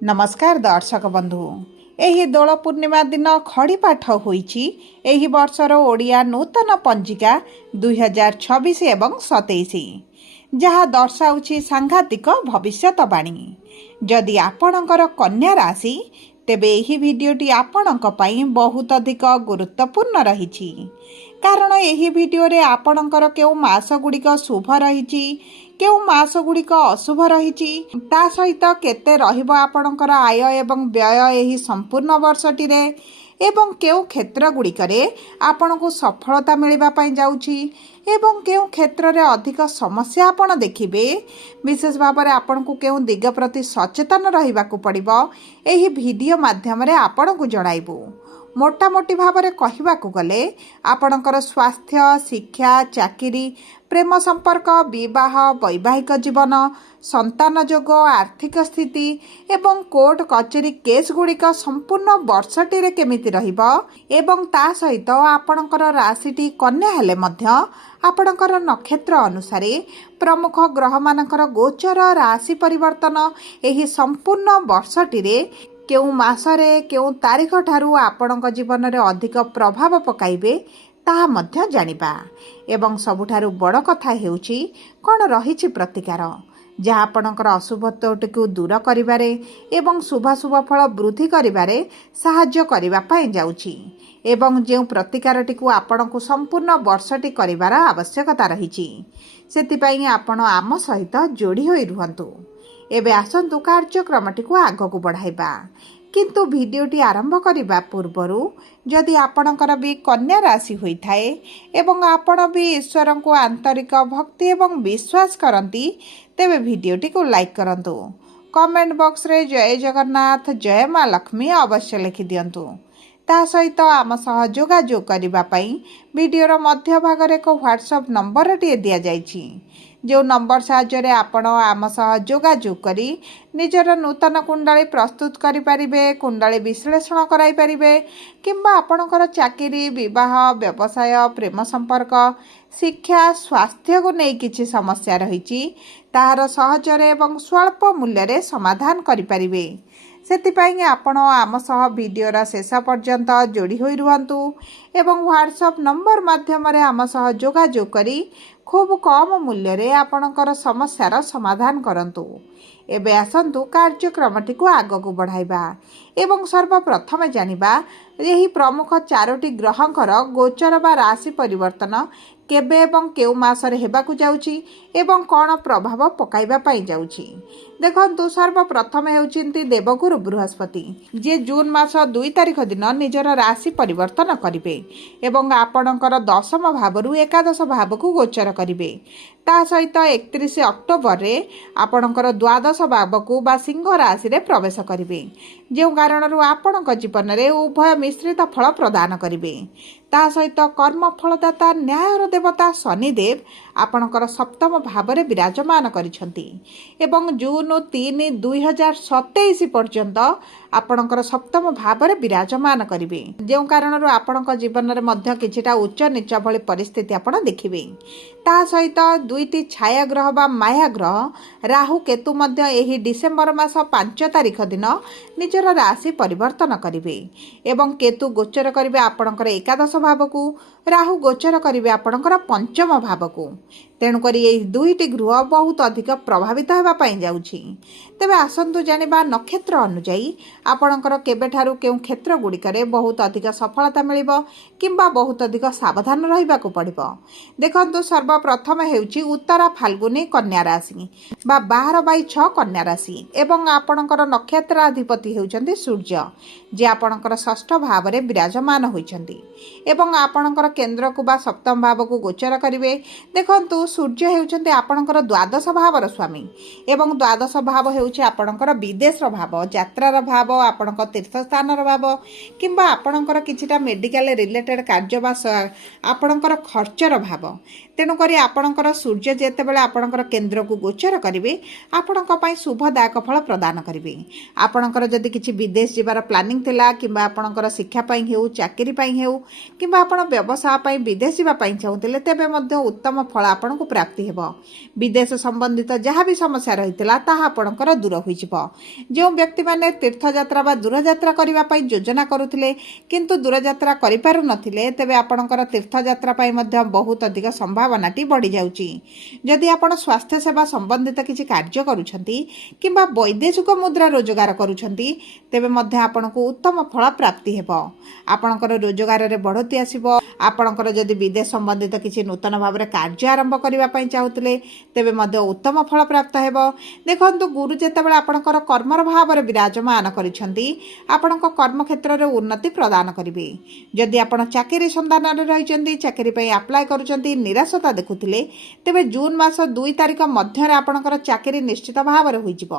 नमस्कार दर्शक बंधु। एही दोल पूर्णिमा दिन खड़ीपाठ होईची एही वर्षर ओडिया नूतन पंजिका 2026 एवं 27 जहाँ दर्शाउछि सांघातिक भविष्यतवाणी। जदि आपणकर कन्या राशि तेबे एही भिडियोटी आपणक पई बहुत अधिक गुरुत्वपूर्ण रहिछि, कारण एही भिडियो रे आपणकर केउ मास गुड़िक शुभ रहिछि, केउ मास गुड़िक अशुभ रहिछि, ता सहित केते रहिब आपणकर आय एवं व्यय एही संपूर्ण वर्षटी रे, एवं केउ क्षेत्र गुड़िकरे आपणको सफलता मिलवा पई जाउछि एवं केउ क्षेत्र रे अधिक समस्या आपण देखिबे। विशेष भाव में आपणको केउ दिग प्रति सचेतन रहिबाकु पड़िबो एही वीडियो माध्यम रे आपणको जणाइबु। मोटामोटी भाव में कहवाकू गले आपणकर स्वास्थ्य, शिक्षा, चाकरी, प्रेम संपर्क, विवाह, वैवाहिक जीवन, संतान जोग, आर्थिक स्थिति एवं कोर्ट कचेरी केस गुड़िक संपूर्ण वर्षटी रे केमिति रहिबो एवं ता सहित आपणकर राशिटी कन्या हेले मध्य आपणकर नक्षत्र अनुसारे प्रमुख ग्रह मानकर गोचर राशि परिवर्तन एही संपूर्ण वर्षटी रे केउ मासरे केउ तारीख ठारू आपणक जीवन रे अधिक प्रभाव पकाइबे ताहा मध्य जानिबा। एवं सबुठारू बड़ कथा हेउछि कोन रहिछि प्रतिकार, जहाँ आपणकर अशुभत्वटिकु दूर करिबारे एवं शुभाशुभ फल वृद्धि करिबारे साहाय्य करिबा पई जाउछि एवं जे प्रतिकारटिकु आपणको संपूर्ण वर्षटी करिबार आवश्यकता रहिछि। सेतिपई आपण आम सहित जोड़ी होई रुहंतु। एबे आसंतु कार्यक्रमटिकु आगकु बढ़ाइबा, किंतु भिडियोटी आरंभ करिबा पूर्वरु जदि आपणकर भी कन्या राशि होई थाए एवं आपण भी ईश्वर को आंतरिक भक्ति एवं विश्वास करती तेबे भिडियोटी को लाइक करंतु। कमेंट बॉक्स रे जय जगन्नाथ, जय माँ लक्ष्मी अवश्य लिखि दियंतु। ता सहित आम सह जोगाजोग करिबा पई वीडियोर मध्य भाग रे एक व्हाट्सएप नंबर टिए दिया जाइछि, जो नंबर साहाय्य आपण आम सह जोगाजोग करी निजर नूतन कुंडली प्रस्तुत करि परिबे, कुंडली विश्लेषण कराई परिबे, किंबा आपणकर चाकरी, विवाह, व्यवसाय, प्रेम संपर्क, शिक्षा, स्वास्थ्य को नहीं किछि समस्या रहिछि ताहार सहजरे एवं स्वल्प मूल्य रे समाधान करि परिबे। सेतिपई आपण आम सह वीडियोर शेष पर्यंत जोड़ी होई रुहंतु एवं व्हाट्सएप नंबर माध्यम रे आम सह जोगाजोग करी खूब कम मूल्य रे आपणकर समस्यार समाधान करंतु। एबे आसंतु कार्यक्रमटी को आगकु बढ़ाइबा एवं सर्वप्रथम जानिबा यही प्रमुख चारोटी ग्रहंकर गोचर बा राशि परिवर्तन केबे एवं केउ मासरे हेबाकु जाउछि एवं कोन प्रभाव पकाइबा पई जाउछि। देखंतु सर्वप्रथम हेउचिंती देवगुरु बृहस्पति, जे जून मास 2 तारिख दिन निजर राशि परिवर्तन करिवे एवं आपणकर दशम भावरु एकादश भावकु गोचर करिवे। ता सहित 31 अक्टोबर रे आपणकर द्वादश भावकु बा सिंह राशि रे प्रवेश करिवे, जे कारणरु आपणक जीवन रे उभय मिश्रित फल प्रदान करिवे। ता सहित कर्म फलदाता न्यायर देवता शनिदेव आपणकर सप्तम भाव रे विराजमान करिसंती एवं जून 3, 2027 पर्यंत आपणकर सप्तम भाव रे विराजमान करिवे, जे कारणरु आपणक जीवन रे मध्य किछिटा उच्च नीच भली परिस्थिति आपण देखिबे। ता सहित दुईटी छाया ग्रह बा माया ग्रह राहु केतु मध्य एही डिसेंबर मास 5 तारिख दिन निजर राशि परिवर्तन करिवे एवं केतु गोचर करिवे आपणकर एकादश भावकु, राहु गोचर करिवे आपणकर पंचम भावकु। तेणुकरी एही दुईटी ग्रह बहुत अधिक प्रभावित हेबा पई जाउछि। तेबे आसंतु जानिबा नक्षत्र अनुଯାयी आपणकर केबेठारु केउ क्षेत्र गुड़िकरे बहुत अधिक सफलता मिलिबो किंबा बहुत अधिक सावधान रहिबाकु पड़िबो। देखंतु सर्वप्रथम हेउछि उत्तरा फाल्गुनी कन्या राशि बा 12/6 कन्या राशि एवं आपणकर नक्षत्राधिपति हेउचंती सूर्य, जे आपणकर षष्ठ भाव रे विराजमान होइछंती एवं आपणकर केंद्र को बा सप्तम भाव को गोचर करिवे। देखंतु सूर्य हेउचंती आपणकर द्वादश भावर स्वामी एवं द्वादश भाव हेउछि आपणकर विदेश भाव, यात्रार भाव, आपणकर तीर्थ स्थानर भाव किंबा आपणकर किछिटा मेडिकल रिलेटेड कार्य बा आपणकर खर्चर भाव। तेणुकरी आपणकर सूर्य जेतेबेले आपणकर केंद्र को गोचर करिवे आपणक पई शुभदायक फल प्रदान करिवे। आपणकर जदि किछि विदेश जिबार प्लानिंग थिला किंबा आपणकर शिक्षा पई हेउ, चाकरी पई हेउ किंबा आपण व्यवसाय पई विदेश जिबा पई चाहुतिले तेबे मध्ये उत्तम फल आपणको प्राप्ति हेबो। विदेश संबंधित जहाँ भी समस्या रही था ତାହା ଆପଣଙ୍କର ଦୂର ହୋଇଯିବ। ଯେଉଁ ବ୍ୟକ୍ତିମାନେ ତୀର୍ଥଯାତ୍ରା ବା ଦୂରଯାତ୍ରା କରିବା ପାଇଁ ଯୋଜନା କରୁଥିଲେ କିନ୍ତୁ ଦୂରଯାତ୍ରା କରିପାରୁନଥିଲେ, ତେବେ ଆପଣଙ୍କର ତୀର୍ଥଯାତ୍ରା ପାଇଁ ମଧ୍ୟ ବହୁତ ଅଧିକ ସମ୍ଭାବନାଟି ବଢ଼ିଯାଉଛି। ଯଦି ଆପଣ ସ୍ୱାସ୍ଥ୍ୟସେବା ସମ୍ବନ୍ଧିତ କିଛି କାର୍ଯ୍ୟ କରୁଛନ୍ତି କିମ୍ବା ବୈଦେଶିକ ମୁଦ୍ରା ରୋଜଗାର କରୁଛନ୍ତି, ତେବେ ମଧ୍ୟ ଆପଣଙ୍କୁ ଉତ୍ତମ ଫଳ ପ୍ରାପ୍ତି ହେବ। ଆପଣଙ୍କର ରୋଜଗାରରେ ବଢ଼ତି ଆସିବ। ଆପଣଙ୍କର ଯଦି ବିଦେଶ ସମ୍ବନ୍ଧିତ କିଛି ନୂତନ ଭାବରେ କାର୍ଯ୍ୟ ଆରମ୍ଭ କରିବା ପାଇଁ ଚାହୁଁଥିଲେ, ତେବେ ମଧ୍ୟ ଉତ୍ତମ ଫଳ ପ୍ରାପ୍ତ ହେବ। ଦେଖନ୍ତୁ, ଗୁରୁ ଯେତେବେଳେ ଆପଣଙ୍କର କର୍ମର ଭାବରେ ବିରାଜମାନ କରିଛନ୍ତି, ଆପଣଙ୍କ କର୍ମକ୍ଷେତ୍ରରେ ଉନ୍ନତି ପ୍ରଦାନ କରିବେ। ଯଦି ଆପଣ ଚାକିରି ସନ୍ଧାନରେ ରହିଛନ୍ତି, ଚାକିରି ପାଇଁ ଆପ୍ଲାଏ କରୁଛନ୍ତି, ନିରାଶତା ଦେଖୁଥିଲେ, ତେବେ ଜୁନ୍ ମାସ 2 ତାରିଖ ମଧ୍ୟରେ ଆପଣଙ୍କର ଚାକିରି ନିଶ୍ଚିତ ଭାବରେ ହୋଇଯିବ।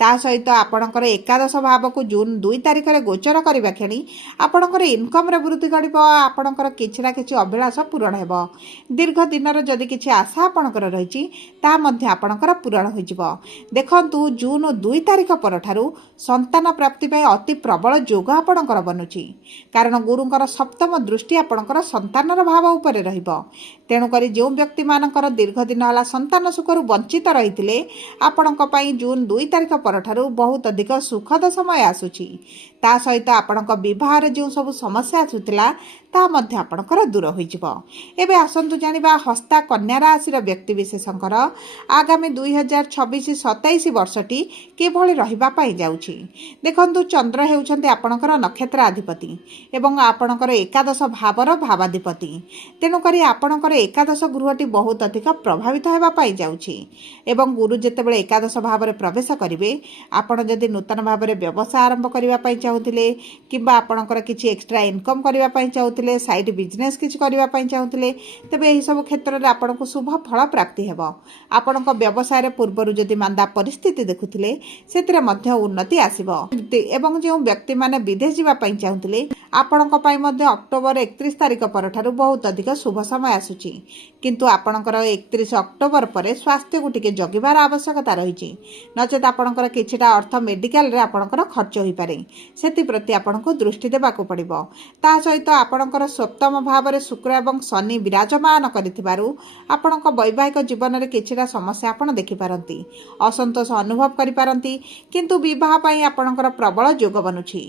ତା ସହିତ ଆପଣଙ୍କର ଏକାଦଶ ଭାବକୁ ଜୁନ୍ 2 ତାରିଖରେ ଗୋଚର କରିବା କ୍ଷଣି ଆପଣଙ୍କର ଇନକମ୍ରେ ବୃଦ୍ଧି ଘଟିବ। ଆପଣଙ୍କର କିଛି ନା କିଛି ଅଭିଳାଷ ପୂରଣ ହେବ। ଦୀର୍ଘ ଦିନର ଯଦି କିଛି ଆଶା ଆପଣଙ୍କର ରହିଛି, ତାହା ମଧ୍ୟ ଆପଣଙ୍କର ପୂରଣ ହୋଇଯିବ। ଦେଖନ୍ତୁ, ଜୁନ୍ 2 ତାରିଖ ପରଠାରୁ ସନ୍ତାନ ପ୍ରାପ୍ତି ପାଇଁ ଅତି ପ୍ରବଳ ଯୋଗ ଆପଣଙ୍କର ବନୁଛି। କାରଣ ଗୁରୁଙ୍କର ସପ୍ତମ ଦୃଷ୍ଟି ଆପଣଙ୍କର ସନ୍ତାନର ଭାବ ଉପରେ ରହିବ। ତେଣୁକରି ଯେଉଁ ବ୍ୟକ୍ତିମାନଙ୍କର ଦୀର୍ଘ ଦିନ ହେଲା ସନ୍ତାନ ସୁଖରୁ ବଞ୍ଚିତ ରହିଥିଲେ, ଆପଣଙ୍କ ପାଇଁ ଜୁନ୍ 2 ତାରିଖ ପରଠାରୁ ବହୁତ ଅଧିକ ସୁଖଦ ସମୟ ଆସୁଛି। ତା ସହିତ ଆପଣଙ୍କ ବିବାହରେ ଯେଉଁ ସବୁ ସମସ୍ୟା ଆସୁଥିଲା, ତାହା ମଧ୍ୟ ଆପଣଙ୍କର ଦୂର ହୋଇଯିବ। ଏବେ ଆସନ୍ତୁ ଜାଣିବା ହସ୍ତା କନ୍ୟା ରାଶିର ବ୍ୟକ୍ତିବିଶେଷଙ୍କର ଆଗାମୀ 2026-27 ବର୍ଷଟି କିଭଳି ରହିବା ପାଇଁ ଯାଉଛି। ଦେଖନ୍ତୁ, ଚନ୍ଦ୍ର ହେଉଛନ୍ତି ଆପଣଙ୍କର ନକ୍ଷତ୍ରାଧିପତି ଏବଂ ଆପଣଙ୍କର ଏକାଦଶ ଭାବର ଭାବାଧିପତି। ତେଣୁକରି ଆପଣଙ୍କର ଏକାଦଶ ଗୃହଟି ବହୁତ ଅଧିକ ପ୍ରଭାବିତ ହେବା ପାଇଁ ଯାଉଛି। ଏବଂ ଗୁରୁ ଯେତେବେଳେ ଏକାଦଶ ଭାବରେ ପ୍ରବେଶ କରିବେ, ଆପଣ ଯଦି ନୂତନ ଭାବରେ ବ୍ୟବସାୟ ଆରମ୍ଭ କରିବା ପାଇଁ ଚାହୁଁଥିଲେ କିମ୍ବା ଆପଣଙ୍କର କିଛି ଏକ୍ସଟ୍ରା ଇନକମ୍ କରିବା ପାଇଁ ଚାହୁଁଥିଲେ, ସାଇଡ୍ ବିଜନେସ୍ କିଛି କରିବା ପାଇଁ ଚାହୁଁଥିଲେ, ତେବେ ଏହିସବୁ କ୍ଷେତ୍ରରେ ଆପଣଙ୍କୁ ଶୁଭ ଫଳ ପ୍ରାପ୍ତି ହେବ। ଆପଣଙ୍କ ବ୍ୟବସାୟରେ ପୂର୍ବରୁ ଯଦି ମାନ୍ଦା ପରିସ୍ଥିତି ଦେଖୁଥିଲେ, ସେଥିରେ ମଧ୍ୟ ଉନ୍ନତି ଆସିବ। ଏବଂ ଯେଉଁ ବ୍ୟକ୍ତିମାନେ ବିଦେଶ ଯିବା ପାଇଁ ଚାହୁଁଥିଲେ, ଆପଣଙ୍କ ପାଇଁ ମଧ୍ୟ ଅକ୍ଟୋବର 31 ତାରିଖ ପରଠାରୁ ବହୁତ ଅଧିକ ଶୁଭ ସମୟ ଆସୁଛି। କିନ୍ତୁ ଆପଣଙ୍କର 31 ଅକ୍ଟୋବର ପରେ ସ୍ୱାସ୍ଥ୍ୟକୁ ଟିକେ ଜଗିବାର ଆବଶ୍ୟକତା ରହିଛି। ନଚେତ ଆପଣଙ୍କର କିଛିଟା ଅର୍ଥ ମେଡିକାଲରେ ଆପଣଙ୍କର ଖର୍ଚ୍ଚ ହୋଇପାରେ। ସେଥିପ୍ରତି ଆପଣଙ୍କୁ ଦୃଷ୍ଟି ଦେବାକୁ ପଡ଼ିବ। ତା ସହିତ ଆପଣଙ୍କର ସପ୍ତମ ଭାବରେ ଶୁକ୍ର ଏବଂ ଶନି ବିରାଜମାନ କରିଥିବାରୁ ଆପଣଙ୍କ ବୈବାହିକ ଜୀବନରେ କିଛିଟା ସମସ୍ୟା ଆପଣ ଦେଖିପାରନ୍ତି, ଅସନ୍ତୋଷ ଅନୁଭବ କରିପାରନ୍ତି। କିନ୍ତୁ ବିବାହ ପାଇଁ ଆପଣଙ୍କର ପ୍ରବଳ ଯୋଗ ବନୁଛି।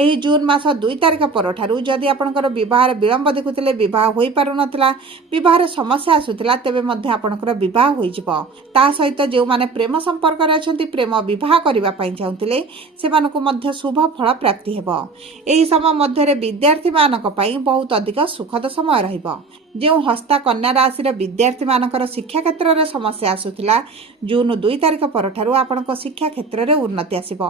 ଏହି ଜୁନ୍ ମାସ 2 ତାରିଖ ପରଠାରୁ ଯଦି ଆପଣଙ୍କର ବିବାହରେ ବିଳମ୍ବ ଦେଖୁଥିଲେ, ବିବାହ ହୋଇପାରୁନଥିଲା, ବିବାହରେ ସମସ୍ୟା ଆସୁଥିଲା, ତେବେ ମଧ୍ୟ ଆପଣଙ୍କର ବିବାହ ହୋଇଯିବ। ତା ସହିତ ଯେଉଁମାନେ ପ୍ରେମ ସମ୍ପର୍କରେ ଅଛନ୍ତି, ପ୍ରେମ ବିବାହ କରିବା ପାଇଁ ଚାହୁଁଥିଲେ, ସେମାନଙ୍କୁ ମଧ୍ୟ ଶୁଭ ଫଳ ପ୍ରାପ୍ତି ହେବ। ଏହି ସମୟ ମଧ୍ୟରେ ବିଦ୍ୟାର୍ଥୀମାନଙ୍କ ପାଇଁ ବହୁତ ଅଧିକ ସୁଖଦ ସମୟ ରହିବ। ଯେଉଁ ହସ୍ତା କନ୍ୟା ରାଶିର ବିଦ୍ୟାର୍ଥୀମାନଙ୍କର ଶିକ୍ଷା କ୍ଷେତ୍ରରେ ସମସ୍ୟା ଆସୁଥିଲା, ଜୁନ୍ 2 ତାରିଖ ପରଠାରୁ ଆପଣଙ୍କ ଶିକ୍ଷା କ୍ଷେତ୍ରରେ ଉନ୍ନତି ଆସିବ।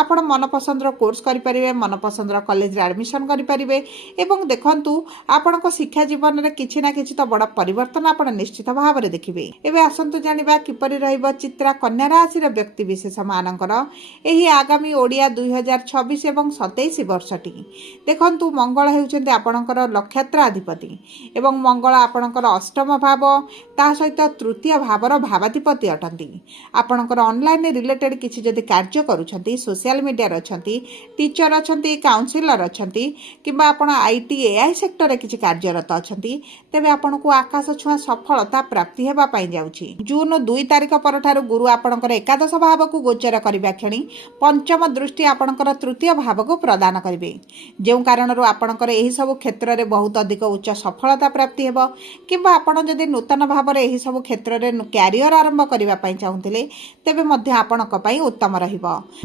ଆପଣ ମନପସନ୍ଦର କୋର୍ସ କରିପାରିବେ, ମନପସନ୍ଦର କଲେଜରେ ଆଡମିସନ କରିପାରିବେ। ଏବଂ ଦେଖନ୍ତୁ, ଆପଣଙ୍କ ଶିକ୍ଷା ଜୀବନରେ କିଛି ନା କିଛି ତ ବଡ଼ ପରିବର୍ତ୍ତନ ଆପଣ ନିଶ୍ଚିତ ଭାବରେ ଦେଖିବେ। ଏବେ ଆସନ୍ତୁ ଜାଣିବା କିପରି ରହିବ ଚିତ୍ରା କନ୍ୟା ରାଶିର ବ୍ୟକ୍ତିବିଶେଷ ମାନଙ୍କର ଏହି ଆଗାମୀ ଓଡ଼ିଆ 2026 ଏବଂ 27 ବର୍ଷଟି। ଦେଖନ୍ତୁ, ମଙ୍ଗଳ ହେଉଛନ୍ତି ଆପଣଙ୍କର ନକ୍ଷତ୍ରାଧିପତି ଏବଂ ମଙ୍ଗଳ ଆପଣଙ୍କର ଅଷ୍ଟମ ଭାବ, ତା ସହିତ ତୃତୀୟ ଭାବର ଭାବାଧିପତି ଅଟନ୍ତି। ଆପଣଙ୍କର ଅନଲାଇନ୍ ରିଲେଟେଡ୍ କିଛି ଯଦି କାର୍ଯ୍ୟ କରୁଛନ୍ତି, ସୋସିଆଲ ମିଡ଼ିଆରେ ଅଛନ୍ତି, ଟିଚର ଅଛନ୍ତି, କାଉନସିଲର ଅଛନ୍ତି କିମ୍ବା ଆପଣ IT AI ସେକ୍ଟରରେ କିଛି କାର୍ଯ୍ୟରତ ଅଛନ୍ତି, ତେବେ ଆପଣଙ୍କୁ ଆକାଶ ଛୁଆଁ ସଫଳତା ପ୍ରାପ୍ତି ହେବା ପାଇଁ ଯାଉଛି। ଜୁନ୍ 2 ତାରିଖ ପରଠାରୁ ଗୁରୁ ଆପଣଙ୍କର ଏକାଦଶ ଭାବକୁ ଗୋଚର କରିବା କ୍ଷଣି ପଞ୍ଚମ ଦୃଷ୍ଟି ଆପଣଙ୍କର ତୃତୀୟ ଭାବକୁ ପ୍ରଦାନ କରିବେ। ଯେଉଁ କାରଣରୁ ଆପଣଙ୍କର ଏହିସବୁ କ୍ଷେତ୍ରରେ ବହୁତ ଅଧିକ ଉଚ୍ଚ ସଫଳତା ପ୍ରାପ୍ତି ହେବ। କିମ୍ବା ଆପଣ ଯଦି ନୂତନ ଭାବରେ ଏହିସବୁ କ୍ଷେତ୍ରରେ କ୍ୟାରିୟର ଆରମ୍ଭ କରିବା ପାଇଁ ଚାହୁଁଥିଲେ, ତେବେ ମଧ୍ୟ ଆପଣଙ୍କ ପାଇଁ ଉତ୍ତମ ରହିବ।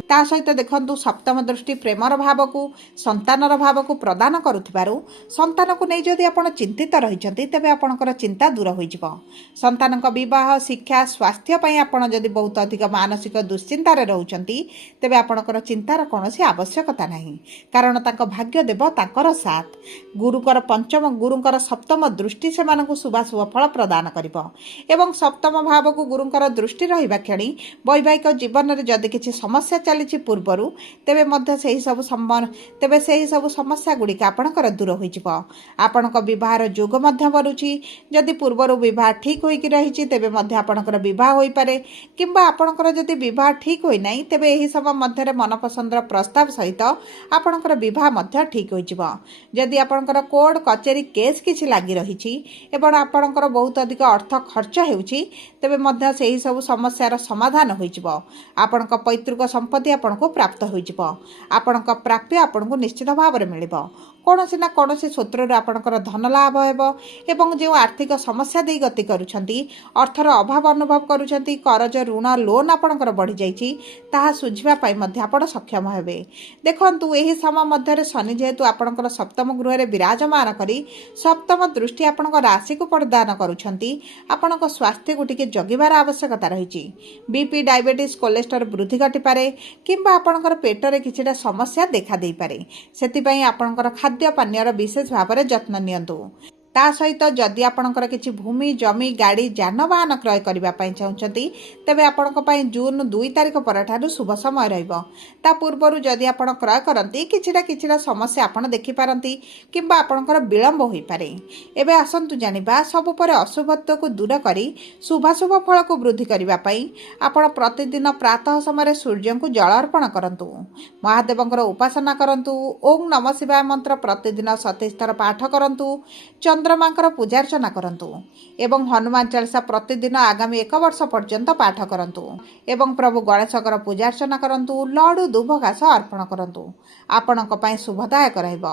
ତା ସହିତ ଦେଖନ୍ତୁ, ସପ୍ତମ ଦୃଷ୍ଟି ପ୍ରେମର ଭାବକୁ, ସନ୍ତାନର ଭାବକୁ ପ୍ରଦାନ କରୁଥିବାରୁ ସନ୍ତାନକୁ ନେଇ ଯଦି ଆପଣ ଚିନ୍ତିତ ରହିଛନ୍ତି, ତେବେ ଆପଣଙ୍କର ଚିନ୍ତା ଦୂର ହୋଇଯିବ। ସନ୍ତାନଙ୍କ ବିବାହ, ଶିକ୍ଷା, ସ୍ୱାସ୍ଥ୍ୟ ପାଇଁ ଆପଣ ଯଦି ବହୁତ ଅଧିକ ମାନସିକ ଦୁଶ୍ଚିନ୍ତାରେ ରହୁଛନ୍ତି, ତେବେ ଆପଣଙ୍କର ଚିନ୍ତାର କୌଣସି ଆବଶ୍ୟକତା ନାହିଁ। କାରଣ ତାଙ୍କ ଭାଗ୍ୟ ଦେବ ତାଙ୍କର ସାଥ। ଗୁରୁଙ୍କର ସପ୍ତମ ଦୃଷ୍ଟି ସେମାନଙ୍କୁ ଶୁଭାଶୁଭ ଫଳ ପ୍ରଦାନ କରିବ। ଏବଂ ସପ୍ତମ ଭାବକୁ ଗୁରୁଙ୍କର ଦୃଷ୍ଟି ରହିବା କ୍ଷଣି ବୈବାହିକ ଜୀବନରେ ଯଦି କିଛି ସମସ୍ୟା ଚାଲିଛି ପୂର୍ବରୁ, तेबे मध्य ସେହି ସବୁ ସମସ୍ୟା ଗୁଡ଼ିକ ଆପଣଙ୍କର ଦୂର ହୋଇଯିବ। ଆପଣଙ୍କ ବିବାହର ଯୋଗ ମଧ୍ୟ ବଢ଼ୁଛି। ଯଦି ପୂର୍ବରୁ ବିବାହ ଠିକ୍ ହୋଇକି ରହିଛି ତେବେ ମଧ୍ୟ ଆପଣଙ୍କର ବିବାହ ହୋଇପାରେ, କିମ୍ବା ଆପଣଙ୍କର ଯଦି ବିବାହ ଠିକ୍ ହୋଇନାହିଁ ତେବେ ଏହି ସମୟ ମଧ୍ୟରେ ମନପସନ୍ଦର ପ୍ରସ୍ତାବ ସହିତ ଆପଣଙ୍କର ବିବାହ ମଧ୍ୟ ଠିକ୍ ହୋଇଯିବ। ଯଦି ଆପଣଙ୍କର କୋର୍ଟ କଚେରୀ କେସ୍ କିଛି ଲାଗି ରହିଛି ଏବଂ ଆପଣଙ୍କର ବହୁତ ଅଧିକ ଅର୍ଥ ଖର୍ଚ୍ଚ ହେଉଛି ତେବେ ମଧ୍ୟ ସେହି ସବୁ ସମସ୍ୟାର ସମାଧାନ ହୋଇଯିବ। ଆପଣଙ୍କ ପୈତୃକ ସମ୍ପତ୍ତି ଆପଣଙ୍କୁ ପ୍ରାପ୍ତ ହୋଇଯିବ। ଆପଣଙ୍କ ପ୍ରାପ୍ୟ ଆପଣଙ୍କୁ ନିଶ୍ଚିତ ଭାବରେ ମିଳିବ। କୌଣସି ନା କୌଣସି ସୂତ୍ରରୁ ଆପଣଙ୍କର ଧନ ଲାଭ ହେବ ଏବଂ ଯେଉଁ ଆର୍ଥିକ ସମସ୍ୟା ଦେଇ ଗତି କରୁଛନ୍ତି, ଅର୍ଥର ଅଭାବ ଅନୁଭବ କରୁଛନ୍ତି, କରଜ ଋଣ ଲୋନ୍ ଆପଣଙ୍କର ବଢ଼ିଯାଇଛି, ତାହା ଶୁଝିବା ପାଇଁ ମଧ୍ୟ ଆପଣ ସକ୍ଷମ ହେବେ। ଦେଖନ୍ତୁ, ଏହି ସମୟ ମଧ୍ୟରେ ଶନି ଯେହେତୁ ଆପଣଙ୍କର ସପ୍ତମ ଗୃହରେ ବିରାଜମାନ କରି ସପ୍ତମ ଦୃଷ୍ଟି ଆପଣଙ୍କ ରାଶିକୁ ପ୍ରଦାନ କରୁଛନ୍ତି, ଆପଣଙ୍କ ସ୍ୱାସ୍ଥ୍ୟକୁ ଟିକେ ଜଗିବାର ଆବଶ୍ୟକତା ରହିଛି। ବିପି, ଡାଇବେଟିସ୍, କୋଲେଷ୍ଟ୍ରଲ୍ ବୃଦ୍ଧି ଘଟିପାରେ କିମ୍ବା ଆପଣଙ୍କର ପେଟରେ କିଛିଟା ସମସ୍ୟା ଦେଖାଦେଇପାରେ। ସେଥିପାଇଁ ଆପଣଙ୍କର ଖାଦ୍ୟ ପାନୀୟର ବିଶେଷ ଭାବରେ ଯତ୍ନ ନିଅନ୍ତୁ। ତା ସହିତ ଯଦି ଆପଣଙ୍କର କିଛି ଭୂମି, ଜମି, ଗାଡ଼ି, ଯାନବାହନ କ୍ରୟ କରିବା ପାଇଁ ଚାହୁଁଛନ୍ତି ତେବେ ଆପଣଙ୍କ ପାଇଁ ଜୁନ୍ 2 ତାରିଖ ପରଠାରୁ ଶୁଭ ସମୟ ରହିବ। ତା ପୂର୍ବରୁ ଯଦି ଆପଣ କ୍ରୟ କରନ୍ତି କିଛିଟା ସମସ୍ୟା ଆପଣ ଦେଖିପାରନ୍ତି କିମ୍ବା ଆପଣଙ୍କର ବିଳମ୍ବ ହୋଇପାରେ। ଏବେ ଆସନ୍ତୁ ଜାଣିବା, ସବୁ ପରେ ଅଶୁଭତ୍ୱକୁ ଦୂର କରି ଶୁଭାଶୁଭ ଫଳକୁ ବୃଦ୍ଧି କରିବା ପାଇଁ ଆପଣ ପ୍ରତିଦିନ ପ୍ରାତଃ ସମୟରେ ସୂର୍ଯ୍ୟଙ୍କୁ ଜଳ ଅର୍ପଣ କରନ୍ତୁ, ମହାଦେବଙ୍କର ଉପାସନା କରନ୍ତୁ, ଓಂ ନମ ଶିବାୟ ମନ୍ତ୍ର ପ୍ରତିଦିନ 27 ଥର ପାଠ କରନ୍ତୁ, ଚନ୍ଦ୍ରମାଙ୍କର ପୂଜାର୍ଚ୍ଚନା କରନ୍ତୁ ଏବଂ ହନୁମାନ ଚାଳିସା ପ୍ରତିଦିନ ଆଗାମୀ 1 ବର୍ଷ ପର୍ଯ୍ୟନ୍ତ ପାଠ କରନ୍ତୁ ଏବଂ ପ୍ରଭୁ ଗଣେଶଙ୍କର ପୂଜାର୍ଚ୍ଚନା କରନ୍ତୁ, ଲଡ଼ୁ ଦୁବ ଘାସ ଅର୍ପଣ କରନ୍ତୁ। ଆପଣଙ୍କ ପାଇଁ ଶୁଭଦାୟକ ରହିବ।